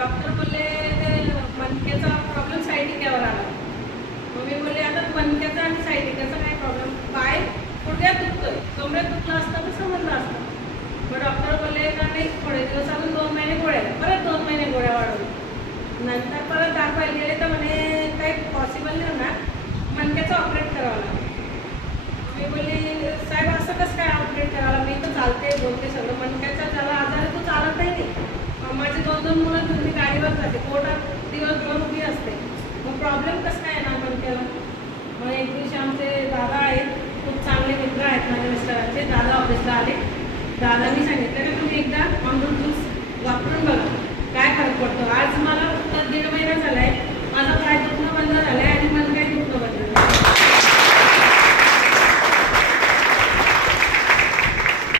Doctor बोलले ते मणक्याचा problem सायटिकावर आला. मग मी बोलले आता मणक्याचा आणि सायटिकाचा काय प्रॉब्लेम, पाय गुडघ्यात दुखतोय, कमरेत दुखलं असतं तर समजलं असतं. मग डॉक्टर बोलले का नाही, थोडे दिवस अजून 2 महिने गोळ्या, परत 2 महिने गोळ्या वाढवल्या. नंतर परत दाखवायला गेले तर म्हणे काही पॉसिबल नाही होणार, मणक्याचं ऑपरेट करावं लागेल. मी बोलली साहेब असं कसं काय ऑपरेट करायला, मी तर चालते बोलते सगळं, मणक्याचा ज्याला आजार आहे तो चालत नाही. माझे 2 मुलं घेऊन मी गाडीवर जाते, पोटात दिवसभर उभी असते, मग प्रॉब्लेम कसं काय येणार मणक्याला. मग एक दिवशी आमचे दादा आहेत, खूप चांगले मित्र आहेत माझ्या मिस्टरांचे, दादा ऑफिसला आले. दादांनी सांगितलं की तुम्ही एकदा अमृत ज्यूस वापरून बघा काय फरक पडतो. आज मला 1.5 महिना झाला आहे, माझा पाय दुखणं बंद झालं आहे.